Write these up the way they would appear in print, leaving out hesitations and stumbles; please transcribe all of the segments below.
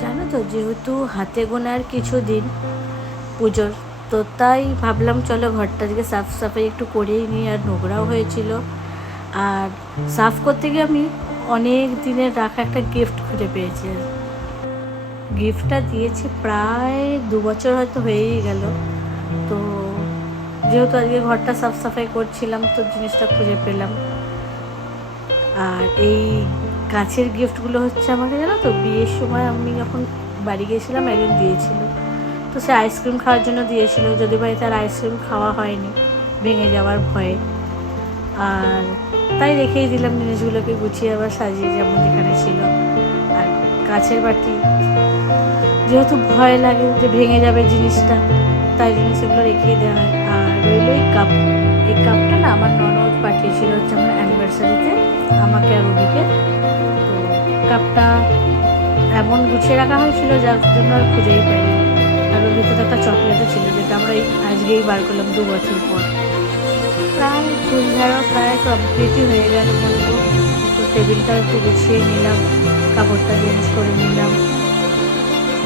জানো তো, যেহেতু হাতে গোনার কিছু দিন পুজোর, তো তাই ভাবলাম চলো ঘরটা আজকে সাফ সাফাই একটু করেই নিই। আর নোংরাও হয়েছিল। আর সাফ করতে গিয়ে আমি অনেক দিনের রাখা একটা গিফট খুঁজে পেয়েছি। গিফটটা দিয়েছি প্রায় 2 বছর হয়তো হয়েই গেল। তো যেহেতু আজকে ঘরটা সাফ সাফাই করছিলাম, তো জিনিসটা খুঁজে পেলাম। আর এই কাছের গিফটগুলো হচ্ছে আমাকে, জানো তো, বিয়ের সময় আমি যখন বাড়ি গিয়েছিলাম একজন দিয়েছিল। তো সে আইসক্রিম খাওয়ার জন্য দিয়েছিল, যদি বাড়িতে আর আইসক্রিম খাওয়া হয়নি ভেঙে যাওয়ার ভয়ে। আর তাই রেখেই দিলাম জিনিসগুলোকে গুছিয়ে আবার সাজিয়ে যেমন যেখানে ছিল। আর কাছের বাটি, যেহেতু ভয় লাগে যে ভেঙে যাবে জিনিসটা, তাই জন্য সেগুলো রেখেই দেওয়া হয়। আর রইল এই কাপ। এই কাপটা না আমার ননদ পাঠিয়েছিল হচ্ছে আমার অ্যানিভার্সারিতে, আমাকে আর রবিকে। তো কাপটা এমন গুছিয়ে রাখা হয়েছিল যার জন্য আর খুঁজেই পাইনি। আর ওর ভিতরে একটা চকলেটও ছিল, যেটা আমরা আজকেই বার করলাম 2 বছর পর। প্রায় চুল ঝাড়া প্রায় কমপ্লিটই হয়ে গেল বলবো। তো টেবিলটাও একটু গুছিয়ে নিলাম, কাপড়টা চেঞ্জ করে নিলাম।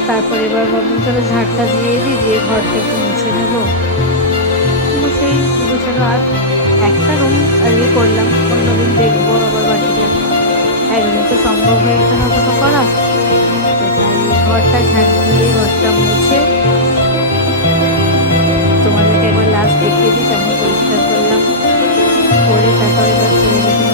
তারপরে এবার ভাবলাম চলো ঝাড়টা দিয়ে দিই, দিয়ে ঘরটা একটু মুছে নেবো। মুছেই গুছানো। আর একটা রুম আজকে করলাম, অন্য দিন দেখবো আবার বাকিটা। একদিন তো সম্ভব হয়ে গেছে না অতটা করা। তো তাই ঘরটা ঝাড় দিয়ে ঘরটা মুছে তোমাদেরকে একবার লাস্ট দেখিয়ে দিই কেমন পরিষ্কার করলাম। করে তারপরে এবার চলে গেছি